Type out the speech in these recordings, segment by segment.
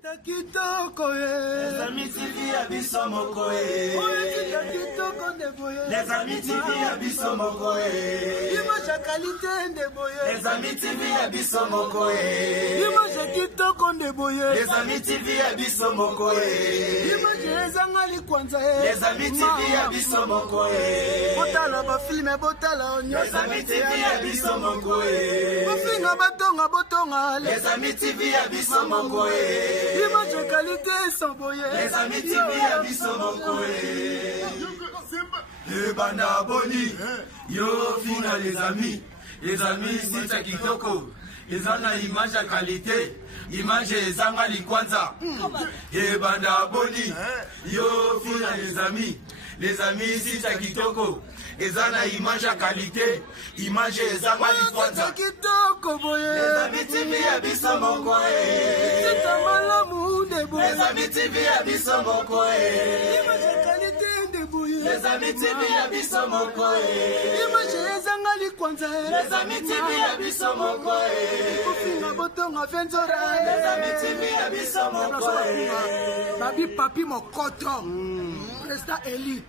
Les amis TV abisso mokoe. Les amis TV abisso mokoe. Image qualité de boye. Les amis TV abisso mokoe. Image kitoko de boye. Les amis TV abisso mokoe. Image ezangali kwanza. Les amis TV abisso mokoe. Botala ba film botala onyo. Les amis TV abisso mokoe. Bofinga batonga botonga. Les amis TV abisso mokoe. Image qualité sans boye. Les amis TV abisso mokoe. Le banda boni. Yo fina les amis c'est ça kitoko. Les ana image à qualité. Image ezangali kwanza. Le banda boni. Yo fina les amis c'est ça kitoko. Ezana image à qualité, image ezangali kwanza. Les amis TV abisso mokoe. Les amis TV abisso mokoe. Les amis TV abisso mokoe. Les amis TV abisso mokoe. Les amis TV abisso mokoe. Babi papi mokoto. Président Eli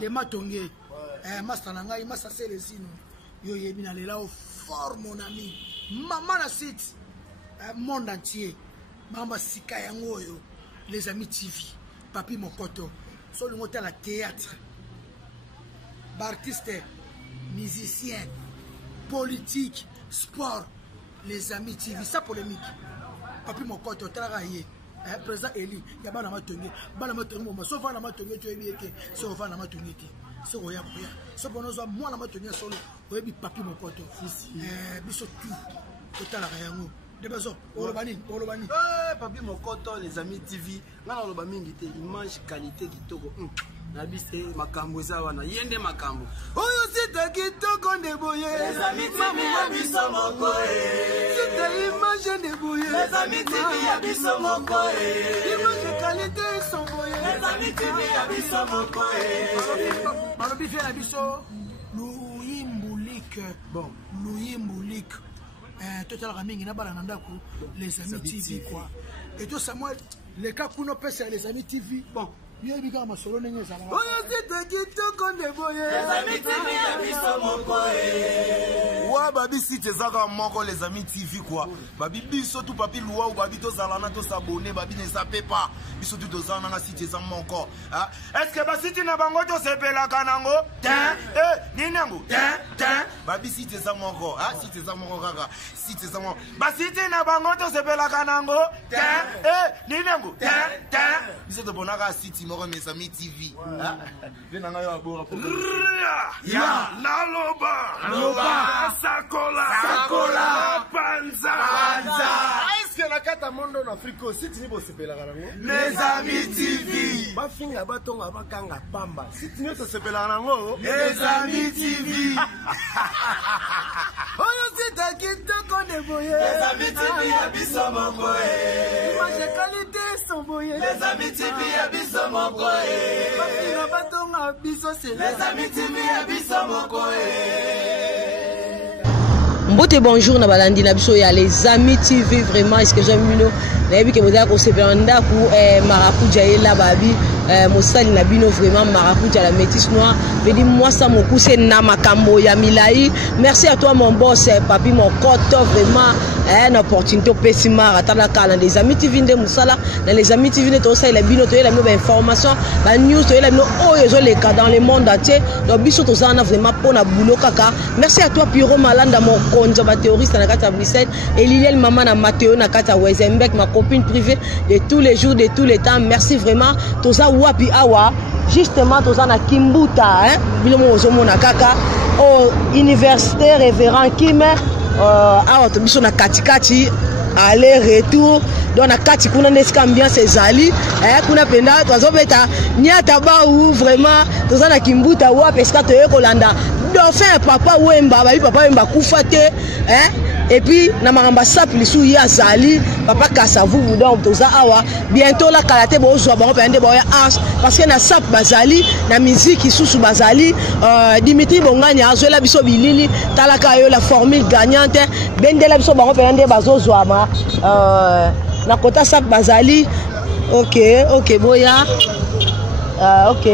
de Matongé. Master Nangai, Master Célestine, yo yebina lela au fort mon ami. Maman na site monde entier. Mama sika yango yo. Les amis TV, papi mokoto. So le motel à théâtre. Artiste, musicien, politique, sport. Les amis TV, ça polémique. Papi mokoto travailler. Président Eli, ya bana matongé. Bana matongé mo so va na matongé to ebieke. So va na matongé ti. So oya boya. So bonozo moi na matongé solo. Oyebi papi mokoto. Biso tout. Total yango. Debazo, olobani. Papi mokoto les amis TV. Ngana loba mingi te image qualité kitoko. Nabise makambo zawa na yende makambo. Oyo sita kitoko de boye. Les amis TV abisso mokoe. Sita image de boye. Les amis TV abisso mokoe. Image qualité sans boye. Les amis TV abisso mokoe. Balobi fait abisso Louis Bon, Louis Mboulik. Total Ramingi na bala nandaku les amis TV quoi. Et toi Samuel, les cas kuno pèse les amis TV. Bon. Les amis TV abisso mokoe. Wa babi si tezaka moko les amis TV quoi. Babi biso tout papi loi ou babi to zalana to s'abonner babi ne sape pas. Biso tout dozana na si tezama moko. Est-ce que ba siti na bango to sepela kanango? Ninango. Babi si tezama moko. Si tezama moko kaka. Si tezama. Ba siti na bango to sepela kanango? Ninango. Biso to bonaka siti moko mes amis TV. Venanga yo abora pour. Ya Loba Sakola Panza. Est-ce que la carte monde en Afrique aussi tu ne sais pas les amis TV. Ba finga batonga bakanga pamba. Si tu ne sais pas nango les amis TV. Oyo sita kitoko de boye. Les amis TV abisso mokoe. Image qualité sans boye. Les amis TV abisso mokoe. Bafinga batonga biso c'est les amis TV abisso mokoe. Mbote bonjour na balandi na biso ya les amis TV vraiment est-ce que j'aime mino na yebi ke boza ko sependa ku marakuja ela babi mosali na bino vraiment marakuja la métisse noire veut dire moi ça mon cousin na makambo ya milai. Merci à toi mon boss papi mon koto vraiment une opportunité pessimara tala kala les amis TV nde musala na les amis TV ne to ça la bino to la no information la news to la no oyo zo le cas dans le monde entier donc biso to ça na vraiment pona boulot kaka. Merci à toi Piro Malanda mon Konjaba théoriste na kata Bruxelles et Liliel maman na Mathéo na kata Wezenbeck ma copine privée de tous les jours de tous les temps. Merci vraiment toza wapi awa justement toza na Kimbuta bilomo ozomona kaka au université révérend Kim awa to biso na katikati aller retour donc na kati kuna neska ambiance ezali kuna penda tozobeta nyata ba ou vraiment toza na Kimbuta wapi eska toye kolanda dauphin papa Wemba ba papa Wemba kufate et puis na maramba sapli sou ya zali papa Kasavu donc toza awa bientôt la kalate bo zo ba pende bo ya ars parce que na sap bazali na musique sous bazali Dimitri Bonganya azola biso bilili talaka yo la formule gagnante bendela biso ba pende bazo zo ama na kota sap bazali. Ok, boya. Ok.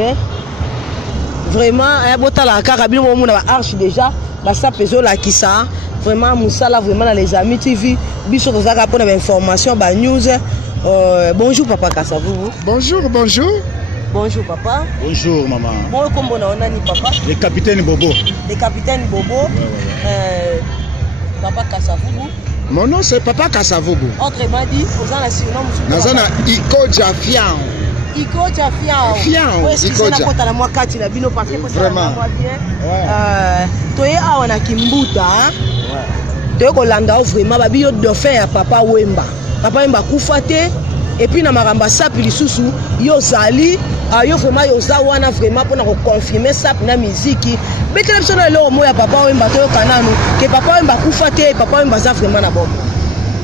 Vraiment, botala kaka bino mona ba arche déjà, ba sap pezo la kisa. Vraiment musala vraiment dans les amis TV. Biso ko zaka pona ba information, ba news. Bonjour papa Kasavubu. Bonjour. Bonjour papa. Bonjour maman. Bon comment on a ni papa? Le capitaine Bobo. Le capitaine Bobo. Papa Kasavubu. Mon nom c'est Papa Kasavubu. Autrement dit, vous en avez surnom Nazana Ikoja Fiao. Ikoja Fiao. Fiao. Ikoja. Kota na mwaka tina bino parce que vraiment. Toye awa na Kimbuta. Toye ko landa vraiment babi yo dauphin ya Papa Wemba. Papa Wemba kufate et puis na maramba sapi lisusu yo zali yo vraiment yo za wana vraiment pour na confirmer ça na musique. Betele biso na lo mo ya Papa Wemba toyo kananu que Papa Wemba kufate Papa Wemba za vraiment na bombe.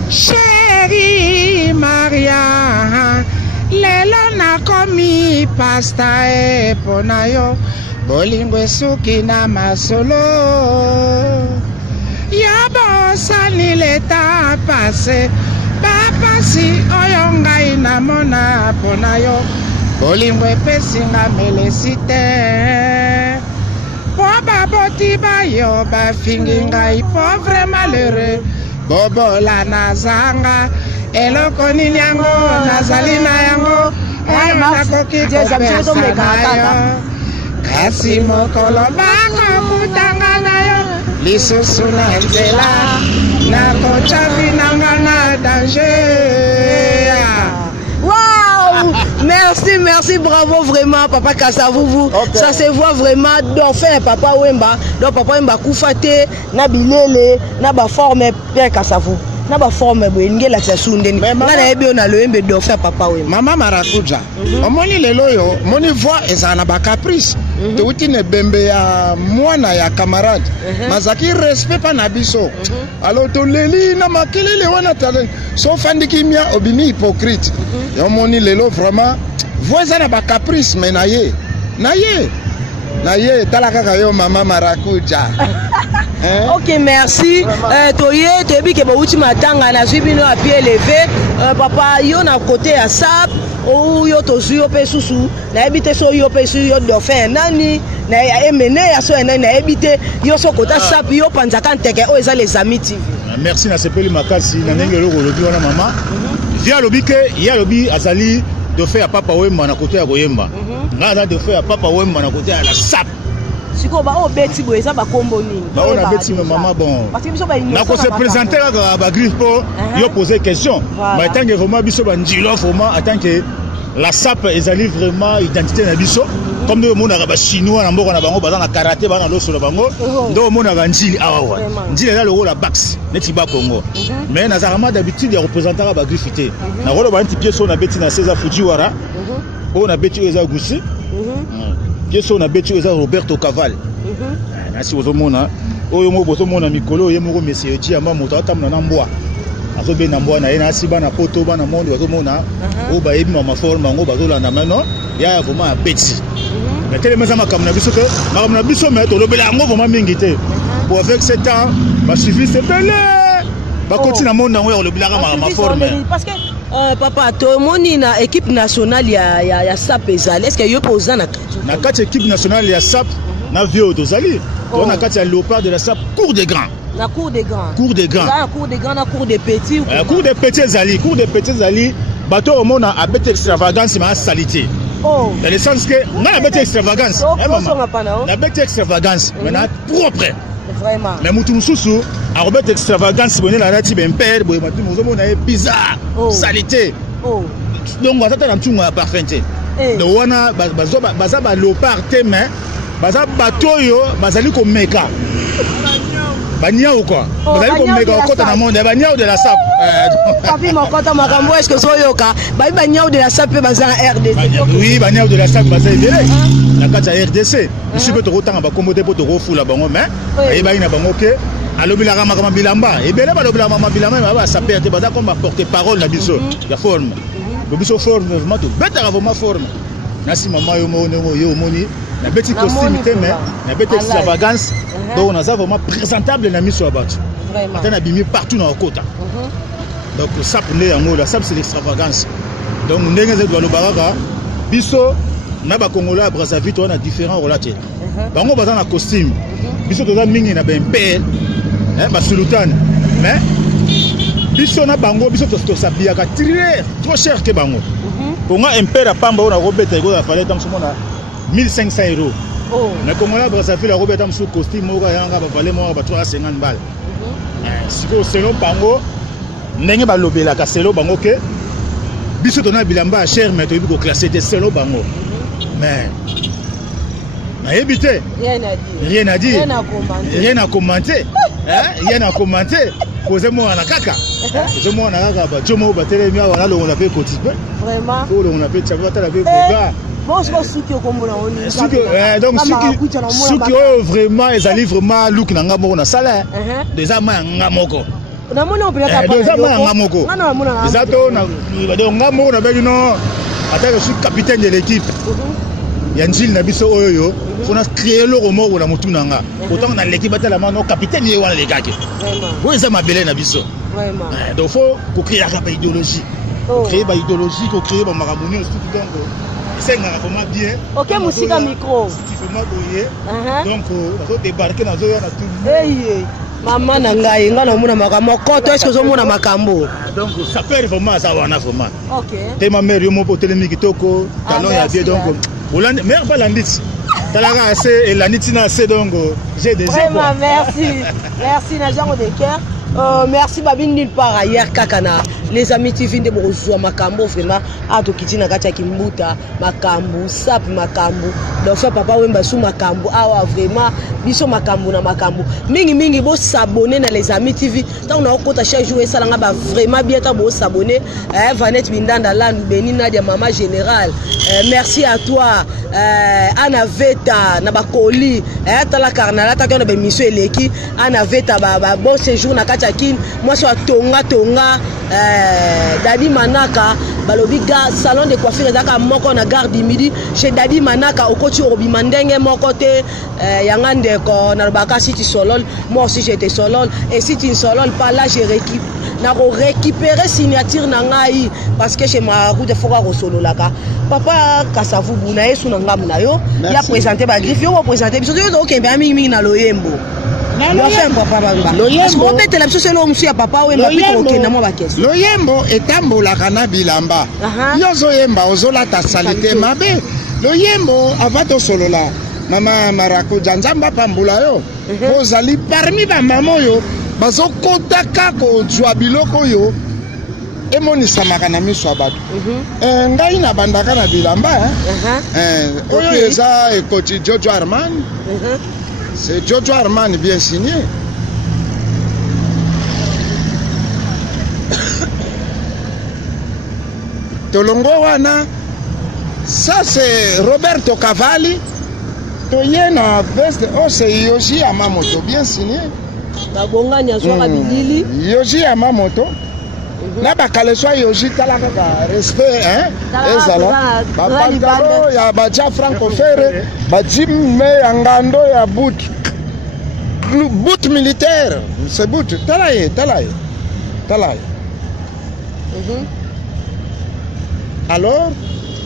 Chérie Maria, lelo nakomi pasta epona yo, bolingo esuki na masolo. Ya bosani leta pase, papasi oyo ngai namona pona yo, bolingo epesi nga melesi te. Po baboti bayo bafingi ngai pauvre malheureux. Bobola nazanga eloko nini yango nazali na yango nakoki kopesa na yo kasi mokolo bakokutanga na yo lisusu na nzela nakotya binanga na danger. Wow! Merci, bravo vraiment Papa Kasavubu. Okay. Ça se voit vraiment dauphin Papa Wemba. Donc Papa Wemba kufate na bilele na ba forme Père Kasavubu. Na ba forme boyinge la tsasunde ni. Na na ebe na loembe dauphin Papa Wemba. Mama Marakuja. Omoni lelo yo, moni voix ezana ba caprice. Touti ne bembe ya mwana ya camarade. Mazaki respect pa na biso. Alors to leli na makelele wana talent. So fandiki mia obimi hypocrite. Yo moni lelo vraiment voix na ba caprice mais na ye tala kaka yo Mama Marakuja. Ok, merci. Toye ke bouti matanga na zibino a pied levé. Papa yo na côté ya sap ou yo to yo pe susu na ebite so yo pe su yo dauphin nani na emene ya so nani na ebite yo so kota sap yo panzaka nteke o eza les amis TV. Merci na sepeli makasi na ndenge loko lobi wana mama. Via lobike ya lobi azali dauphin ya Papa Wemba na côté ya Koyemba. Nga na dauphin ya Papa Wemba na côté ya la sap. Siko ba o beti boye za ba kombo nini? Ba on a beti maman bon. Na ko se présenter la ba griffe pour yo poser question. Mais tant que vraiment biso ba ndilo vraiment tant que la sap ezali vraiment identité na biso comme de mona ba chinois na mboko na bango baza na karaté ba na loso na bango ndo mona ba ndili awa. Ndili la le la bax neti ba Congo. Mais na zarama d'habitude ya représenter ba griffe té. Na rolo ba nti pièce on a beti na César Fujiwara. On a beti eza Gusi. Pièce on a beti eza Roberto Caval. Nasi ozomona oyo mo bozomona mikolo ye moko monsieur ti amba moto atamna na mbwa azobe na mbwa na ye na siba na poto bana mondo bazomona o ba yebi ma forme ngo bazolanda mano ya vraiment abeti mais tellement ça makamna biso que makamna biso mais to lobela ngo vraiment mingi te pour avec 7 ans ba suivi c'est belé ba continue na monde ngo ya lobela ma forme parce que papa to moni na équipe nationale ya SAP ezali est-ce que yo posa na kati équipe nationale ya SAP na vieux dozali on a kati ya léopard de la SAP cour des grands. La cour des grands. Cour des grands. La cour des grands, la cour des petits. Cour des petits zali, cour des petits zali. Bateau au monde a bête extravagance mais salité. Oh. Dans le sens que on a bête extravagance. La bête extravagance maintenant propre. Vraiment. Mais mutu susu a bête extravagance bonne la rati ben père boy matu mozo na bizarre. Salité. Oh. Donc on attend tunga parfaitement. Donc wana baza ba léopard mais baza bateau yo bazali ko meka. Banyao quoi. Bazali ko meka okota na monde banyao de la SAP. Papi mokota makambo est-ce que soyoka ba banyao de la SAP baza RDC. Oui, banyao de la SAP baza ebele. Na kata RDC. Ici peut totanga ba komode po to fula bango mais e ba ina bango ke alobila kama bilamba. Ebele ba lobila mama bilamba ba SAP te baza comme porter parole na biso. Ya forme. Biso forme vraiment to beta vraiment forme. Nasi mama yo moni na beti costume mais na beti extravagance donc on a ça vraiment présentable na miso abat vraiment na bimi partout na okota donc sap nde yango la sap c'est l'extravagance donc ndenge eza balobaka biso na bakongolo ya Brazzaville on a différents relate bango baza na costume biso toza mingi na bempere basulutane mais biso na bango biso tosabiaka trop cher ke bango ponga impere apamba oyo na kobeta ekoza fale ntango mona 1500 euros na kongolo ya Brazzaville akobeta mosusu costume moko yanga bavale moko ba 350 balles sikoyo selo bango ndenge balobelaka selo bango ke biso tona bilamba ya cher mais toyebi koklasse te selo bango mais nayebi te rien à dire rien à commenter rien à commenter koze mwana kaka koze mwana kaka bajomo batelemi awa nalongola mpe kotipe vraiment olongola mpe tiaba batala mpe boga donc suki oyo vraiment ezali vraiment look na nga moko na sala déjà ma nga moko nga moko eza to nga moko nabengi no ata je suis capitaine de l'équipe ya njili na biso oyo fona créer eloko moko na motu na nga autant na l'équipe atalama no capitaine ye wana lekaki oyo eza mabele na biso donc faut kokréaka baidéologie créer baidéologie kokréer bamakambo nyonso donc esengaka vraiment bien ok musika micro vraiment boye donc nazodebarke nazoya na tout mama na ngai nga na mona makambo koto est-ce que ozomona makambo donc ça fait vraiment ça wana vraiment ok te ma mère yo moko telemi kitoko talon ya bien donc Hollande mère pas landit talaka assez et landit na assez donc j'ai des vraiment merci na genre de cœur merci babi nulle part ailleurs kakana les amis TV de bozwa makambo vraiment atokiti na kati ya kimbuta makambo sap makambo donc fa papa wemba sou makambo awa vraiment biso makambo na makambo mingi bo s'abonner na les amis TV tant on a okota chaque jour ça nga ba vraiment bien ta bo s'abonner Vanette Bindanda là Beni Nadia maman générale merci à toi Ana Veta na bakoli tala karnala ta kana be mission eleki Ana Veta ba bon séjour na kati ya kin moi so tonga Dadi Manaka balobi ga salon de coiffure ezaka moko na gare du midi chez Dadi Manaka okoti obima ndenge moko te yanga ndeko na baka siti solol moi aussi j'étais solol et si tu solol pas là je récupérer signature na ngai parce que chez ma route de fora rosololaka papa kasavubu na yesu na ngamu na yo ya présenter ba griffe yo présenter biso yo OK ba mingi na loyembo loyembo etambolaka na bilamba yo ozoyemba ozolata salite mabe loyembo ava tosolola mama marakuja nzambe apambula yo ozali parmi bamama oyo bazokotaka kozwa biloko oyo emonisamaka na miso ya bato ngai nabandaka na bilamba oyo eza ekoti Jojo Armani. C'est Jojo Armani bien signé. Tolongo wana, ça c'est Roberto Cavalli. Toyena veste, oh c'est Yoji Yamamoto bien signé. Yoji Yamamoto. Na bakaleswa Yoji talaka ka respect ezala bapantalo ya baja franco fere bajime ya ngando ya boot militaire c'est boot talaye alors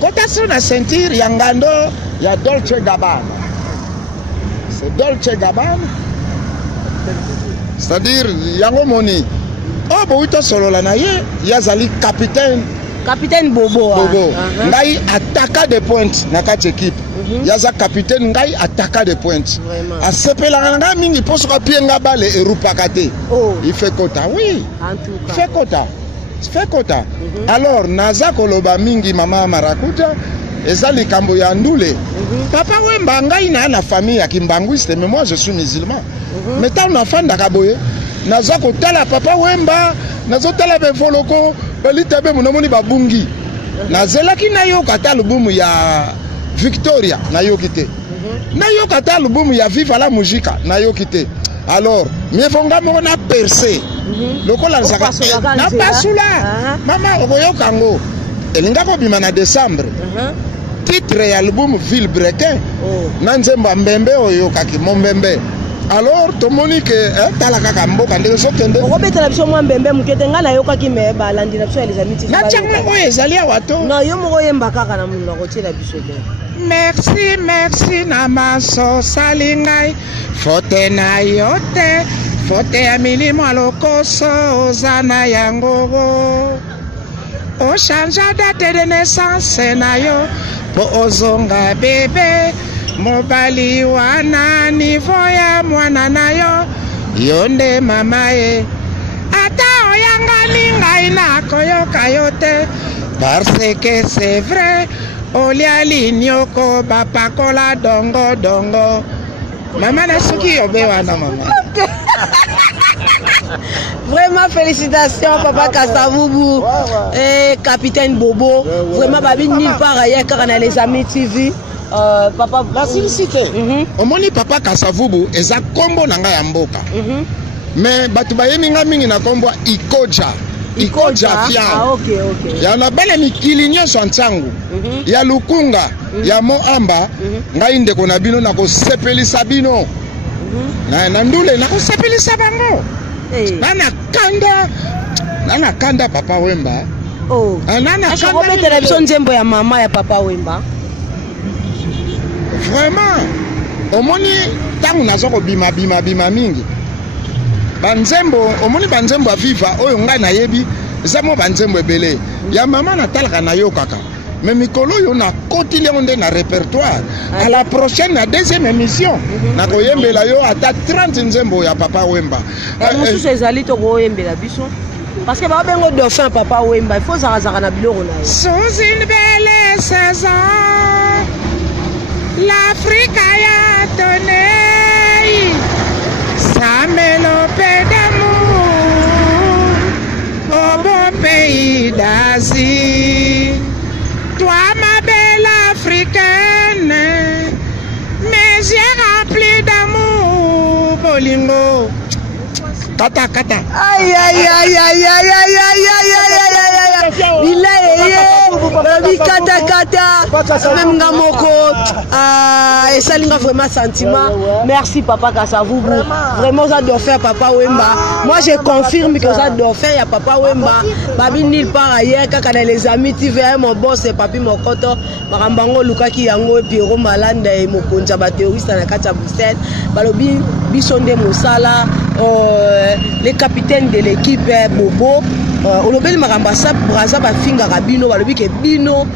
kota sur na ceinture ya ngando ya Dolce Gabbana c'est Dolce Gabbana c'est-à-dire yango moni oh boito solola na ye yazali capitaine Bobo ngai attaquant de pointe na kati équipe yaza capitaine ngai attaquant de pointe asepela nga mingi poso ka pienga bale erupaka te il fait quota oui en tout cas fait quota alors naza koloba mingi mama marakuta ezali kambo ya ndule papa wemba ngai na famille ya kimbanguiste mais moi je suis musulman mais tant na fanda kaboye naza kotala papa wemba nazotala bevoloko balitabe munomoni babungi nazelaki nayoka ta lubumu ya Victoria nayoki te nayoka ta lubumu ya Viva la Musica nayoki te alors miefonga moko na percé lokola na pasula mama okoyoka ngo elinga kobima na décembre titre ya lubumu Villebrequin na nzemba mbembe oyokaki mombembe alors tomoni ke tala kaka mboka ndenge sokende okobetela biso mwa mbembe mokete ngai nayokaki me balandi na biso ya les amis TV natiango oyo ezali awa to non yo moko oyemba kaka na molungu akotiela biso te merci merci na maso osali ngai fote na yo te fote ya milimo ya lokoso oza na yango ochangea date de naissance na yo mpo ozonga bebe mobali wana nivo ya mwana na yo yo nde mama ye ata oyangani ngai nakoyoka yo te parce que c'est vrai olia linioko bapakola dongo dongo mama na soki yobe wana mama Vraiment félicitations papa Kasavubu et capitaine Bobo. Vraiment babi nulle part ailleurs car on a les amis TV. Papa la simplicité. Omoni papa Kasavubu eza kombo nanga ya mboka. Mais batu bayemi nga mingi na kombo Ikoja fian. Ah ok. Ya na bele mikili nyonso ntangu. Ya Lukunga, ya Moamba, ngai ndeko na bino na ko sepelisa bino. Na ndule na ko sepelisa bango. Nana kanda papa Wemba. Oh. Nana kanda télévision nzembo ya mama ya papa Wemba. Vraiment. Omoni tangu nazoko bima mingi. Banzembo, omoni banzembo viva oyo ngai na yebi, zamo banzembo ebele. Ya mama na talaka na yo kaka. Mais mikolo yo na koti nde na répertoire. À la prochaine na deuxième émission. Na koyembela yo ata 30 nzembo ya papa Wemba. Mususu ezali to koyembela biso. Parce que ba bengo dauphin papa Wemba, il faut zarazara na biloko na yo. Sous une belle saison, l'Afrique a donné sa mélopée d'amour au beau pays d'Asie. Toi ma belle africaine, mes yeux remplis d'amour, Bolingo. Kata. Aïe. Il est kata. Même Gamoko. Et ça, il a vraiment sentiment. Merci, papa Kasavubu. Vraiment, ça doit faire papa Wemba. Moi, je confirme que ça doit faire, il y a papa Wemba. Babi nulle part ailleurs, quand les amis TV, mon boss, c'est Papi Mokoto, Marambango, Lukaki Yango, et Pierrot Malanda, et Mokonja, terroriste, à la Kacha Bruxelles, Balobi, Bisonde Moussala, les capitaines de l'équipe Bobo. Olobeli Marambasa, Braza, Bafinga, Rabino, Balobi, Bino,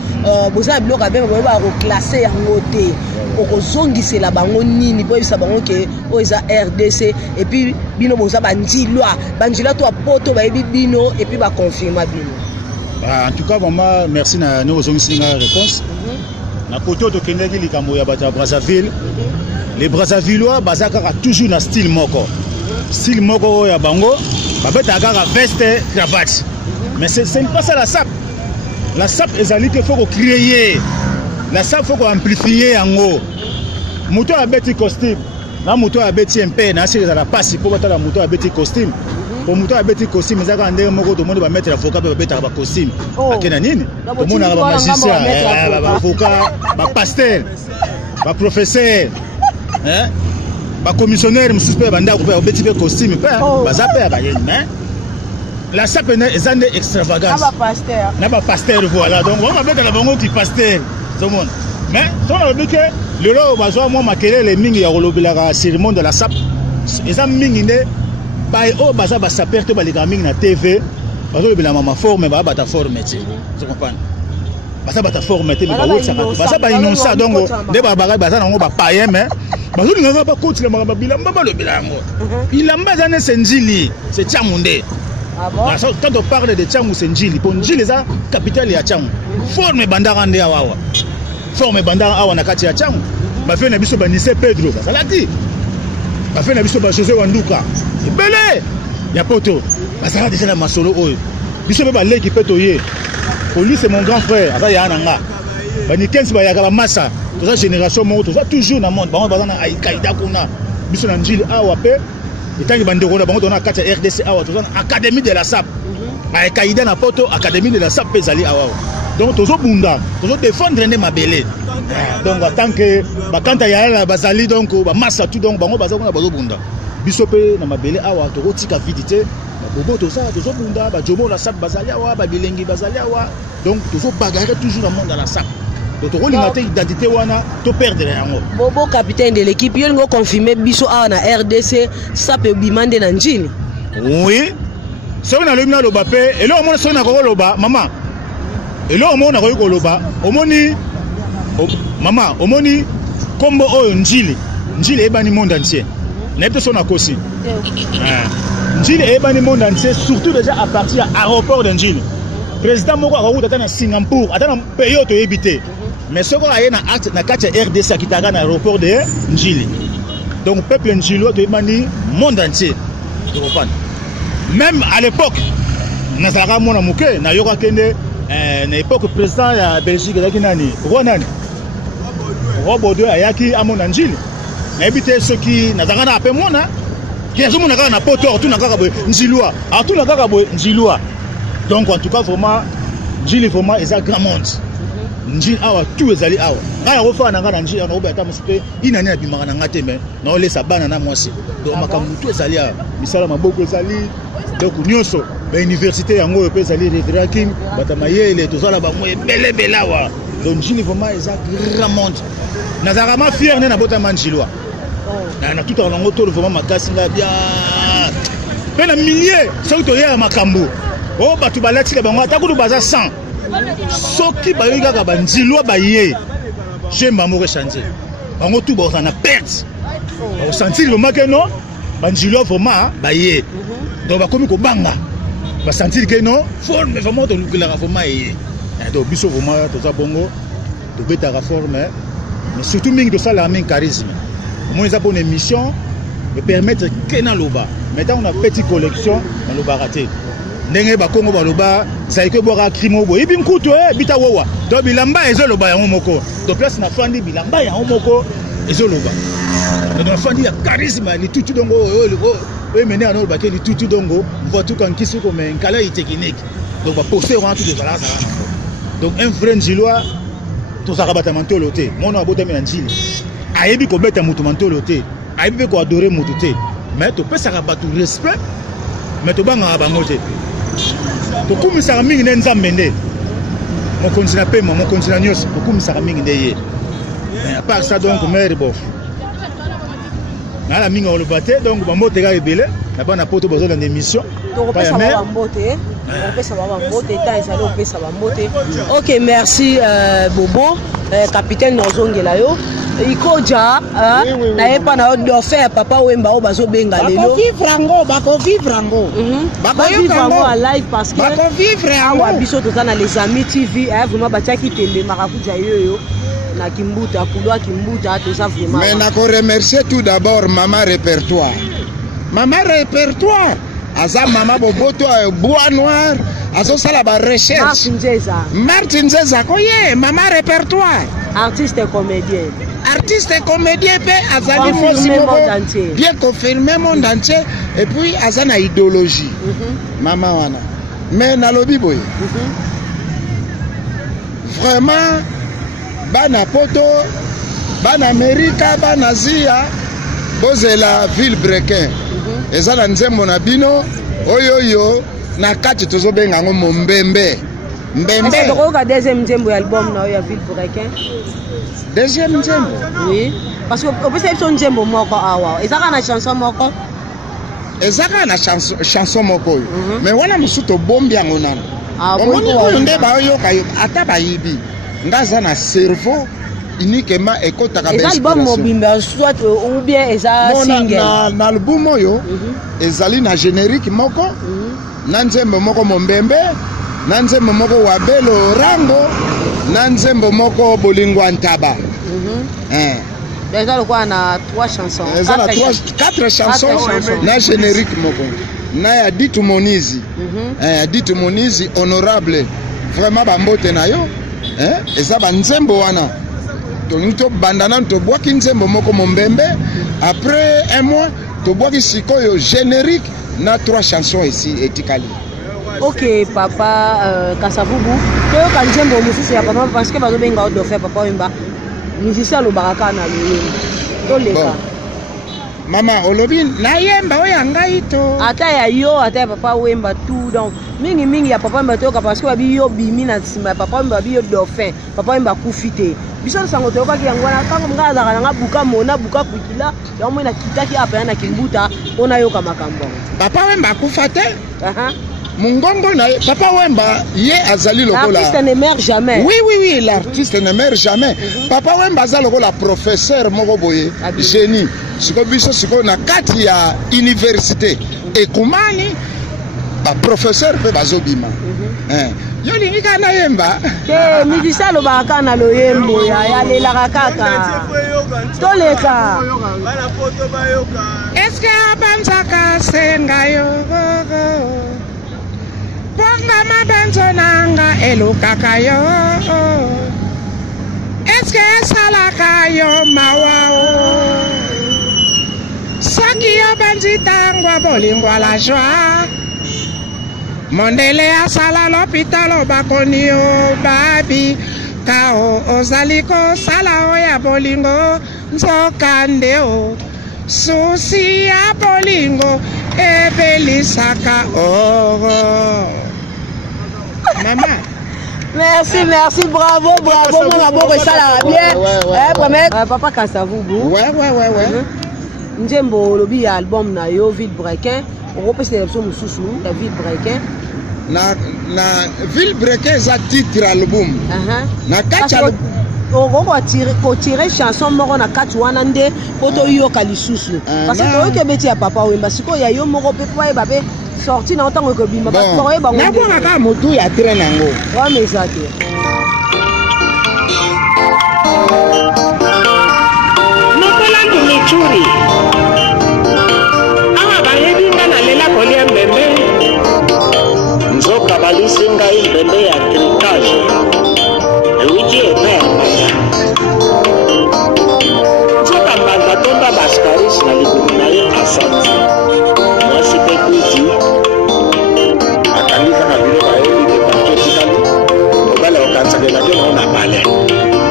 Boza, Bilo, Rabin, va reclasser yango te. Okozongi c'est la bango nini, pour ça bango que oza RDC et puis Bino Boza Banjila toi poto ba Bino et puis ba confirmer Bino. En tout cas maman merci na nous ozongi na réponse. Na koto to kendaki likambo ya bata Brazzaville. Les Brazzavillois bazaka toujours na style moko. Style moko ya bango, babeta kaka veste cravate. Mais c'est pas ça la SAP. La SAP ezali que faut créer. La SAP faut amplifier en haut. Moto a bêti costume. Na moto a bêti un peu, na c'est la passe pour battre la moto a bêti costume. Pour moto a bêti costume, mais ça quand ndenge moko tout monde va mettre avocat pour mettre ba costume. Akena nini? Tout monde a ba magicien, ba avocat, ba pasteur, ba professeur. Hein? Ba commissionnaire mususpect banda ko ba bêti be costume pe. Ba zapper ba yeni, hein? La SAP est un extravagance. Na ba pasteur voilà. Donc on va mettre la bango qui pasteur. Tout le monde. Mais on a dit que le lot bazo moi makele les mingi ya rolobela cérémonie de la SAP. Les am mingi ne ba o baza ba saper to ba les mingi na TV. Bazo lebela mama forme ba ta forme ti. Tu comprends? Baza ba ta forme te ba wotsa ka. Baza ba inonsa donc de ba baza na ngo ba païen mais bazo linga ba koti le mama bilamba ba lebela ngo. Bilamba za ne senjili, c'est Tchamunde. Ah bon? Quand on parle de Tchangou, c'est Njili. Pour Njili, c'est la capitale de Tchangou. Forme Bandara de Awawa. Forme Bandara Awa Nakati Tchangou. Ma fille n'a pas de Nissé Pedro. Ça l'a dit. Ma fille n'a pas de José Wanduka. C'est belé. Il y a pas de. Ça va déjà la masolo. Il ne peut pas qui peut toyer. Pour lui, c'est mon grand frère. Il y a un anga. Il y a un massa. Toute la génération, toujours dans le monde. Il y a un Al-Qaïda. Il y a un Njili Awa. Et tant que bandeko na bango dona kata RDC awa tozana académie de la SAP. Ba Kaïda na poto académie de la SAP pezali awa. donc tozo bunda tozo défendre ne mabele donc en tant que bakanta ya la bazali donc ba massa tout donc bango baza ko na bazo bunda biso pe na mabele awa to tika vidité bobo to ça tozo bunda ba jomo la sap bazali awa ba bilengi bazali awa donc tozo bagarrer toujours dans le monde dans la sap donc to linga identité wana to perdre yango bobo capitaine de l'équipe yo ngo confirmer biso awa na RDC sap e bimande na njili oui so na lomina loba pe elo omona so na ko loba mama elo omona ko loba omoni mama omoni kombo oyo njili ebani monde entier n'était son à Kosi. Njili ebani monde entier, surtout déjà à partir à l'aéroport de Njili. Président Moko a route à Singapour, à un pays où tu habité. Mais ce qu'on a na acte na carte RDC qui t'a gagné à l'aéroport de Njili. Donc peuple Njilo tu ebani monde entier. Tu comprends? Même à l'époque, Nazara Mona Mouké, na yoka kende na époque président de Belgique là qui nani, Ronani. Robodo ayaki amon Njili. N'habitez ceux qui n'a pas appelé moi, qui a un poteau, tout n'a pas Njilua, à tout n'a pas Njilua. Donc en tout cas, vraiment, Njili vraiment est un grand monde. Njili awa tout est allé awa. Quand on refait un grand Njili, on a obéi à monsieur, il n'a pas de ngate mais non laisse sa banane à moi aussi. Donc ma campagne tout est allé à Misala Maboko est allé. Donc Nyoso, l'université en haut est allé Redrakim, Batamaye, les tous là bas moi belle belle awa. Donc Njili vraiment est un grand monde. Nazarama fier na bota Manjiloa. Na tout en longo vraiment makasi nga bien. Mais na milliers soki ya makambo. Oh batu balati bango atakudu baza 100. Soki bayoka ka banjiloa baye. J'aime mo changer. Bango tout ba na perte. Au sentir le make non banjiloa vraiment baye. Donc ba komi ko banga. Ba sentir que non forme vraiment de lukela vraiment yé. Donc biso vraiment to za bongo to beta reforme. Mais surtout mingi de ça la main charisme. Moi ils ont une émission de permettre que dans loba. Maintenant on a petite collection dans loba raté. Ndenge ba Kongo ba loba, ça que boka crimo bo. Ibi mkutu bita wawa. Do bilamba ezo loba ya moko. Do place na fandi bilamba ya moko ezo loba. Donc na fandi ya charisme ni tutu dongo o mené à no ba ke ni tutu dongo, voiture kan kisu comme un kala technique. Donc ba poster en tout de ça. Donc un frère Njiloa tout ça rabata mantolo te mono abota mina Njili ayebi ko beta mutu mantolo te ayebi ko adorer mutu te mais to pesa rabatu respect mais to banga bango te to kumisa mingi ne nzambe nde mo continue pe mo continue nyos to kumisa mingi nde ye mais à part ça donc mère bof na la mingi on baté donc ba mote ga ebele na bana poto bozo dans émission donc pesa ba mbote ok, merci Bobo, capitaine Nozongela yo. Ikoja, na epa na offert papa Wemba o bazo benga lelo. Bako vivre ango. À live parce que bako vivre ango. Awa biso tozana les amis TV, vraiment batiaki tele marakuja yo na Kimbuta, Pouloa Kimbuta, tout ça vraiment. Mais na ko remercier tout d'abord Maman Répertoire. Maman Répertoire. Aza mama boboto bois noir azo sala ba recherche Martin Zeza koye mama répertoire artiste et comédien pe azali mosi moko bien confirmé monde entier et puis azana idéologie mama wana mais na lobi boy vraiment bana poto bana Amerika bana Zia bozela ville brequin ezala nzembo na bino oyoyo na kati tozobenga ngo Mombembe mbembe. Est-ce que deuxième nzembo album na ya ville brequin? Deuxième nzembo? Oui, parce que au plus son nzembo moko awa ezaka na chanson moko ezaka na chanson moko mais wana musuto bombi yango nana omoni oyo nde bayoka ata bayibi ngaza na cerveau uniquement ekotaka ba album mobimba soit ou bien eza single na album oyo ezali na générique moko na nzembo moko Mombembe na nzembo moko Wabelo Rango na nzembo moko Bolingo Ntaba déjà le quoi na 3 chansons 4 chansons na générique moko na ya Ditu Monizi Ditu Monizi honorable vraiment bambote na yo eza ba nzembo wana to bandana to boaki nzembo moko Mombembe après un mois to boaki sikoyo générique na 3 chansons ici etikali Ok papa Kasavubu toyo kanjembo mususu ya papa parce que bazo benga de faire papa Wemba musicien lo baraka na lo to leka mama olobi na yemba oya ngai to ata ya yo ata ya papa Wemba tout donc mingi ya papa Wemba toka parce que babi yo bimi na sima papa Wemba bi yo dauphin papa Wemba kufite biso sango toka ki yango na kango ngaza kana buka mona buka kukila ya mwana kitaki apa na kimbuta ona yo kama kambo papa Wemba kufate Mungongo na papa Wemba ye azali lokola l'artiste ne meurt jamais. Oui l'artiste ne meurt jamais. Papa Wemba azali lokola professeur moko boye génie. Siko biso siko na kati ya université ekumani ba professeur pe bazobima. Yo lingi kana Yemba. Ke midisa lo baka na lo yembo ya lela kaka. Toleka. Bana foto bayoka. Est-ce que abanzaka senga yo Bonga mabenzo nanga elukaka yo Eske salaka yo mawao Soki yo banzitangwa bolingwa la joie Mondele asala l'hôpital bakoni yo babi Kao ozaliko sala oya bolingo nzokande o Susi ya bolingo ebelisaka Maman. Merci, bravo, mon amour, ça l'a bien. Papa Kasavubu. Ouais. Njembo lobi album na yo Villebrequin. On repose sélection mususu la Villebrequin. Na Villebrequin za titre album. Na kati album. On tirer chanson moko na kati wana nde poto yo kalisusu. Parce que to beti ya papa Wemba siko ya yo moko pe pa babe sorti na ntango ko bima parce que ba na kwa ka motu ya train nango. Wa mezate. Nokola tumichuri. Awa ba yebi ngana lela kolia mbembe. Nzoka balisinga mbembe ya tricage. Ewiji epe. Nzoka mbanda tomba baskaris na libumu na ye asante. Mwasi pe kuti. Akalika na biro ba yebi de banjo tikali. Obale okansake na kena ona bale.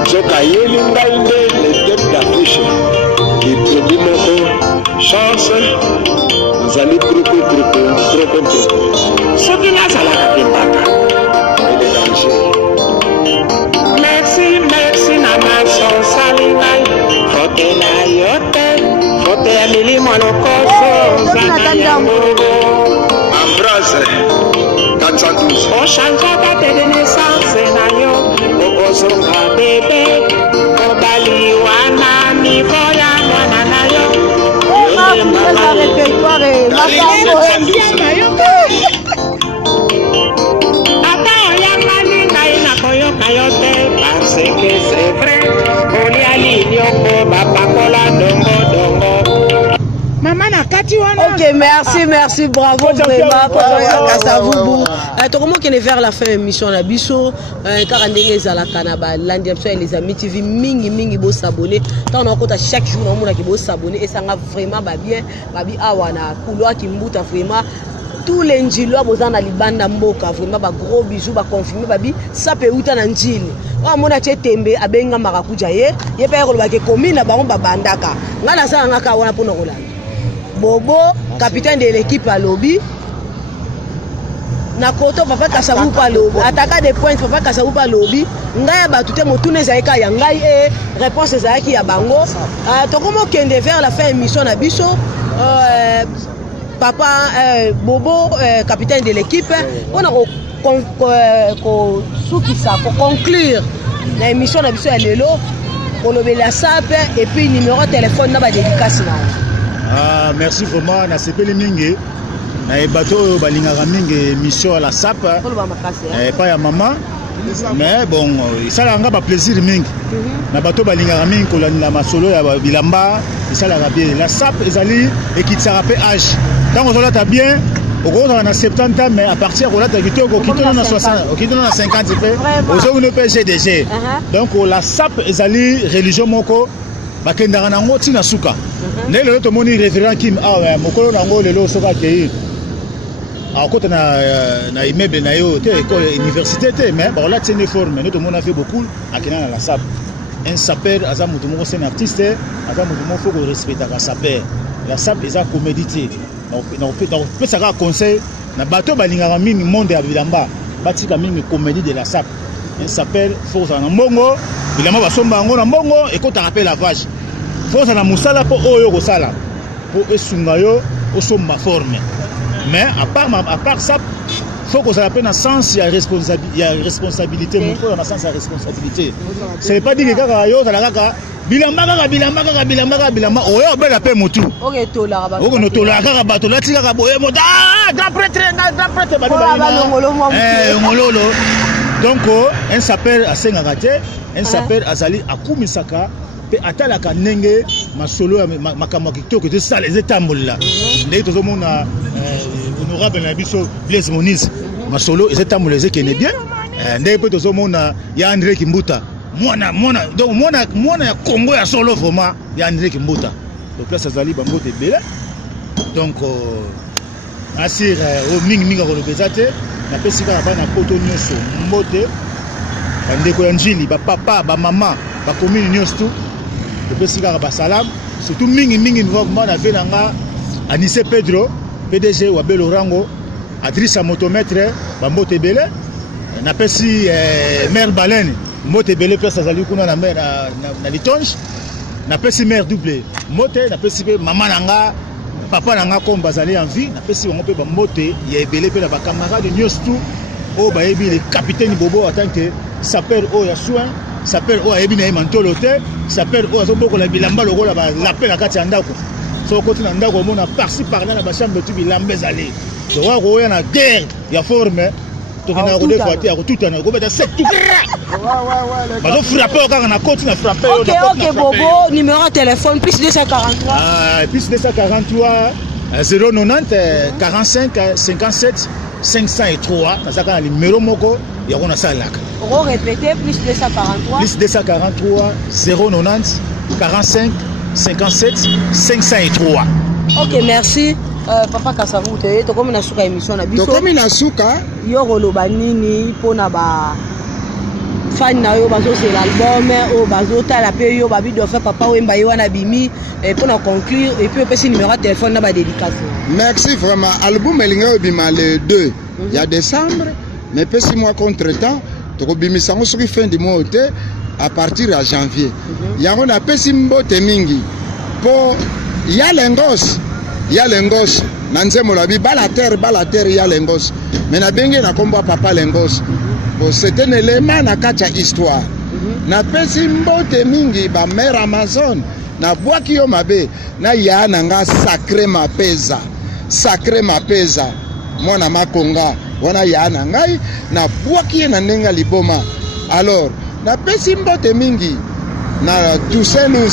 Nzoka yeli ngai nde le tête d'affiche. Qui produit moko chance. Nzali grupo. Soki nazalaka pimbaka. Ele danger. Merci na maso salingai. Fote na yote. Fote ya milimo lokoso. Ambrose 412. Ochanja date de naissance na yo. Okozonga bebe. Obali wana mivoya mwana na yo. Ata oyangani ngai nakoyoka yo te parce que c'est vrai olia linyoko bapakola dongo mama na kati wana. Ok, merci, bravo vraiment Kasavubu. Comment qu'on est vers la fin émission na biso car ndenge ezalaka na ba landiapso et les amis TV mingi bo s'abonner tant on compte chaque jour on mona ki bo s'abonner et ça nga vraiment ba bien babi awana kulwa kimbuta vraiment tous les njilwa bozana libanda mboka vraiment ba gros bisous ba confirmer babi ça peut uta na njili wa mona chetembe abenga marakuja ye pe ko ba ke commune ba ba bandaka ngana sa ngaka wana pona kolanda Bobo capitaine de l'équipe à lobby na koto papa Kasavubu pa lobby attaquant des points papa Kasavubu pa lobby ngai ba tuté motune zaika ya ngai et réponse zaiki ya bango to comment kende vers la fin émission na biso papa Bobo capitaine de l'équipe on a ko sukisa ko conclure la émission na biso ya lelo ko lobela sape et puis numéro de téléphone na ba dédicace na merci vraiment na sepeli mingi na bato balingaka mingi mission à la SAP pas ya maman mais bon ça la nga plaisir mingi na bato balingaka mingi kolandela masolo ya bilamba ça la bien la SAP ezali ekitsaka pe âge tant on ta bien on a 70 ans mais à partir de là tu as na 60 na 50 peu on ne peut GDG donc la SAP ezali religion moko bakendaka nango tina suka ne lelo tomoni révérend Kim mokolo nango lelo soka kei à côté na immeuble na yo te école université te mais bon là c'est une forme nous tout le monde a fait beaucoup à Kenya la SAP un sapeur aza mutu moko c'est un artiste aza mutu moko faut respecter la sapeur la SAP eza comédité donc peut ça conseil na bateau balingaka mingi monde ya bilamba batika mingi comédie de la SAP un sapeur faut ça na mbongo bilamba basomba yango na mbongo et quand tu rappelles la vache faut ça na musala po oyo ko sala po esunga yo osomba forme mais à part ça faut que ça appelle un sens il y a responsabilité mon frère dans sens il y a responsabilité c'est pas dire que kaka yo ça kaka bilamba oyo bela pe mutu OK tola ba OK no tola kaka bato la tika ka boye moto grand prêtre ba ngololo donc un sapeur a sengaka un sapeur azali akumisaka pe atalaka ndenge masolo makambo kitoko te sala etambola ndenge tozomona honorable na biso Blaise Moniz masolo etambola ezekene bien ndenge pe tozomona ya André Kimbuta mwana ya Congo ya solo vraiment ya André Kimbuta donc là azali bango te bele donc asir mingi kolobeza te na pesi kaka bana poto nyonso mbote bandeko ya njili bapapa bamama bakomini nyonso tu topesi kaka basalam surtout mingi vraiment na ve nanga Anissé Pedro PDG wa Belorango Adrissa Motometre bambote ebele napesi maire Balene mbote ebele place azali kuna na maire na Litonge napesi maire double mbote napesi pe mama nanga papa nanga comme bazali en vie napesi bango pe bambote ya ebele pe na ba camarade nyonso tu o bayebi le capitaine Bobo en tant que sapeur o ya soin sapeur o ayebi na mantolo te sapeur o azobokola bilamba lokola ba lapel na kati ya ndako so koti na ndako mona parci par là na ba chambre tu bilamba ezali to wa ko ya na guerre ya forme to kana ko défaiter ya ko tutana ko beta set tout ba do frapper kaka na koti na frapper OK Bobo numéro de téléphone plus 243 plus 243 090 45 57 503 nazaka na numéro moko ya kona salaka on répéter plus 243 090 45 57 503 OK merci papa Kasavu te to comme na suka émission na biso to comme na suka yo koloba nini pona ba fan na yo bazo c'est l'album o bazo tala pe yo babi do faire papa wemba yo na bimi et pour conclure et puis petit numéro de téléphone na ba dédicace merci vraiment album elinga bima le 2 il y a décembre mais petit mois contre-temps to bimisa ngo soki fin du mois te à partir de janvier yango na pesi mbote mingi po ya lengos na nzemo la bi balater ya lengos mais na benge na kombo papa lengos bon c'est un élément na kacha histoire na pesi mbote mingi ba mère Amazon na bwaki yo mabe na ya nanga sacré mapeza mwana makonga wana ya na ngai na bwaki na nenga liboma alors na pesi mbote mingi na Toussaint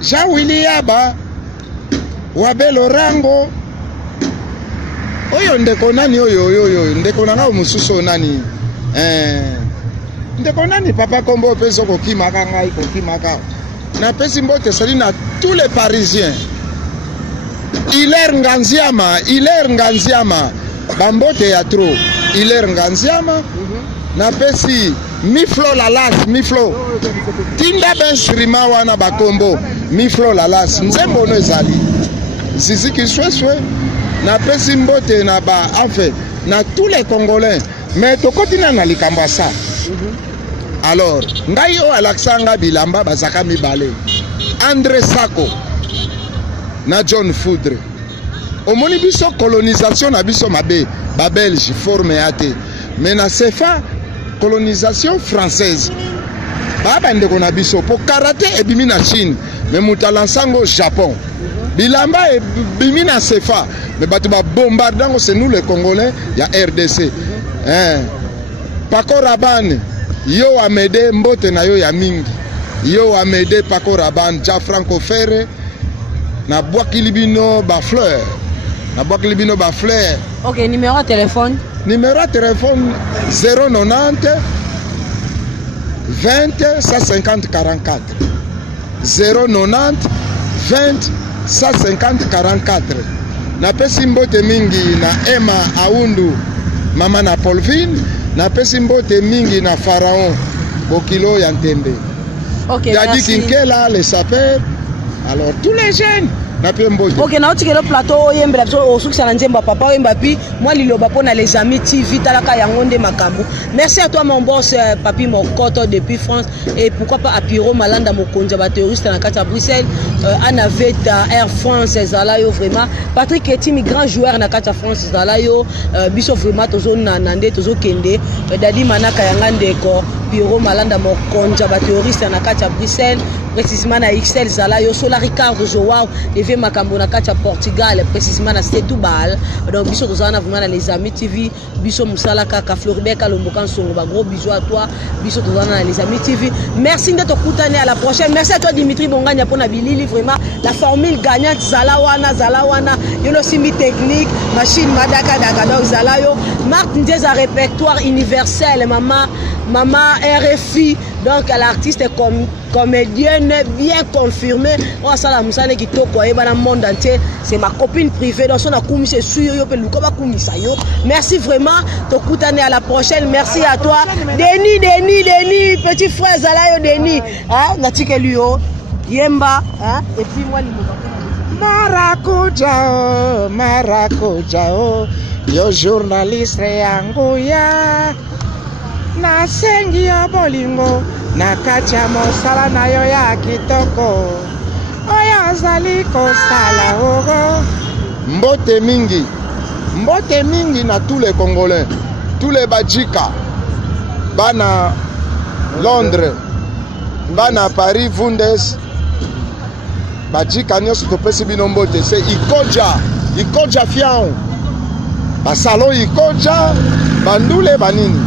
Jean Williaba wa Belorango oyo ndeko nani oyo ndeko nanga mususu nani ndeko nani papa kombo peso kokimaka ngai kokimaka na pesi mbote sali na tous les parisiens Hilaire Nganziama bambote ya trop Hilaire Nganziama na pesi Miflo tinda ben srima wana bakombo Miflo Lalas nzembo no ezali Ziziki Sweswe na pesi mbote na ba enfin na tous les Congolais mais tokotina na likamba ça alors ngai o Alexanga bilamba bazaka mibale André Sako na John Foudre omoni biso colonisation na biso mabe ba Belge forme ate mais na CFA colonisation française baba ndeko na biso po karaté ebimi na Chine mais mutalansango Japon bilamba ebimi na CFA mais batu ba bombardango c'est nous les Congolais ya RDC Paco Rabanne yo amede mbote na yo ya mingi yo amede Paco Rabanne ja Franco Ferre na Boakilibino ba fleur OK numéro de téléphone 090 20 150 44 090 20 150 44 napesi mbote mingi na Emma Aundu mama na Polvin, napesi mbote mingi na Pharaon Bokilo ya Ntembe. Ok, Dadi merci. Kinkela, les sapeurs, alors tous les jeunes. Ok, na otikelo plateau oyembela biso osukisa na nzembo papa oyemba pi moi liloba pona les amis TV talaka yango nde makambo. Merci à toi mon boss Papi Mokoto depuis France et pourquoi pas à Piro Malanda Mokonja ba terroriste na kati ya Bruxelles, Anna Veta Air France Zalayo vraiment Patrick Etimi grand joueur na kati ya France Zalayo biso vraiment tozo nande tozo kende Dadi Manaka yanga ndeko Piro Malanda Mokonja ba terroriste na kati ya Bruxelles précisément na XL Zalayo Sola Ricardo Joao devait makambo na kati ya Portugal précisément na Setúbal. Donc biso tozana vraiment na les amis TV biso musala kaka Floribert Kalombokan Songo ba gros bisous à toi biso tozana na les amis TV. Merci de te coutaner à la prochaine. Merci à toi Dimitri Bonganya pour na bilili vraiment la formule gagnante Zalawana yolo simi technique machine madaka daga donc Zalayo Marc Ndieza répertoire universel maman RFI donc l'artiste comme comédienne bien confirmée. On ça la musane qui toko dans le monde entier. C'est ma copine privée. Donc on a commis c'est sûr yo pe lukoba commis ça yo. Merci vraiment. Tokutane à la prochaine. Merci à toi. Denis, petit frère Zalayo Denis. Hein, natike lui yo. Yemba, hein, et puis moi Maracujao. Yo journaliste yangu ya. Na sengi ya bolingo. Na kati ya mosala na yo ya kitoko oyo azali kosala ogo mbote mingi na tous les Congolais, tous les Bajika bana Londres bana Paris Vundes Bajika nyonso topesi bino mbote c'est Ikoja fiao basalo Ikoja bandule banini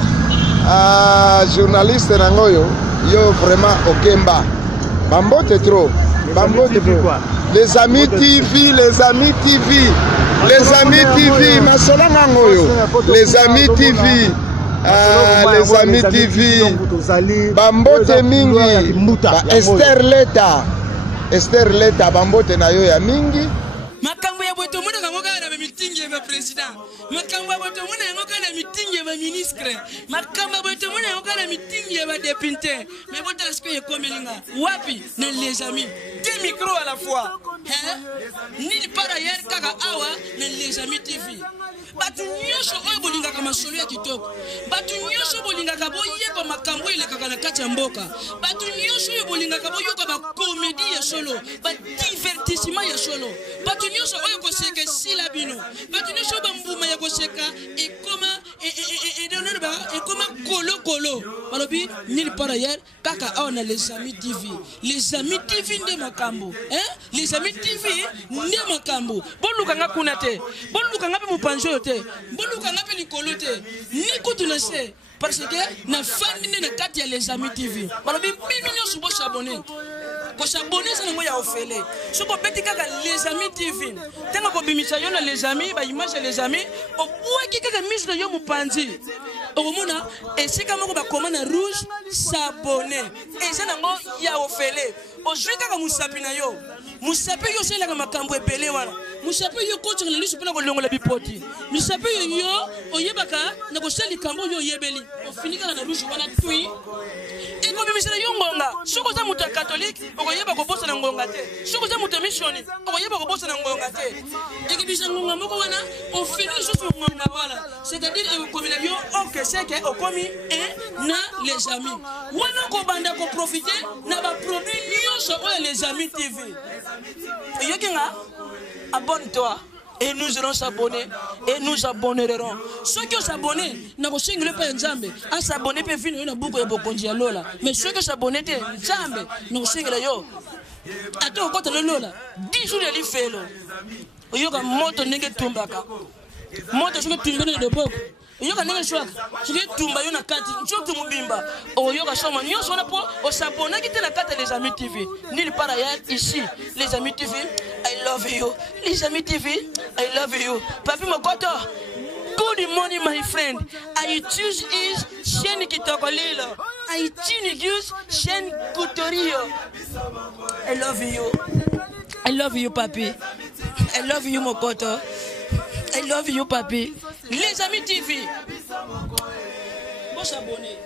journaliste nangoyo yo vraiment okemba bambote trop les amis TV masolanga ngoyo les amis TV bambote mingi ba Esther Leta bambote na yo ya mingi makambo ya boto mona kangoka na meeting ya president makambo ya boto mona kangoka na meeting ya ministre makambo ya boto mona kangoka na meeting ya député mais boto est-ce que yekomelinga wapi na les amis deux micros à la fois hein ni par ailleurs kaka awa na les amis TV batu nyosho oyo bolingaka masolo ya kitoko batu nyosho bolingaka boyeba makambo ile kaka na kati ya mboka batu nyosho oyo bolingaka boyoka ba comédie ya solo ba divertissement ya solo batu nyosho oyo koseka sila bino batu nyosho bambuma ya koseka ekoma ekoma kolo balobi nil par ailleurs kaka awa na les amis TV nde makambo hein les amis TV nde makambo bolukanga kuna te bolukanga pe mupanjo te bolukanga pe likolo te ni kutuna se parce que na fandi na kati ya les amis TV balobi bino nyoso bo s'abonner ko s'abonner ça ngo ya ofele so ko beti kaka les amis TV tenga ko bimisa yo na les amis ba image ya les amis o bwaki kaka mise yo mupanzi okomona esika moko ba commande rouge s'abonner et ça ngo ya ofele ozwi kaka musapi na yo musapi yo selaka makambo ebele wana musapi yo kotsanga na lisu pena ko longola bipoti musapi yo oyebaka na ko sali kambo yo yebeli ofinika na rouge wana tui eko bimisela yo ngonga soko za muta catholique okoyeba ko bosa na ngonga te soko za muta missioni okoyeba ko bosa na ngonga te ekibisa ngonga moko wana ofini juste ngonga wala c'est-à-dire ekomela yo ok c'est que okomi na les amis wana ko banda ko profiter na ba produit nyonso oyo les amis TV yokinga abonne-toi et nous allons s'abonner et nous abonnerons ceux qui s'abonnent na ko single pa nzambe a s'abonner pe vino na buko ya bokonji ya lola mais ceux qui s'abonnent te nzambe na ko single yo ato ko to lola 10 jours ya lifelo oyoka moto ndenge tumbaka moto soki tumbene de boko oyoka ndenge shwaka soki tumba yo na kati nchoto mubimba oyoka soma nyonso na po osabona kite na kati des amis TV nulle part ailleurs ici les amis TV I love you les amis TV I love you Papi Mokoto good morning my friend I choose is chaîne kitoko lilo I choose chaîne kutorio I love you Papi I love you Mokoto I love you, papi. Les Amis TV. Bon s'abonner.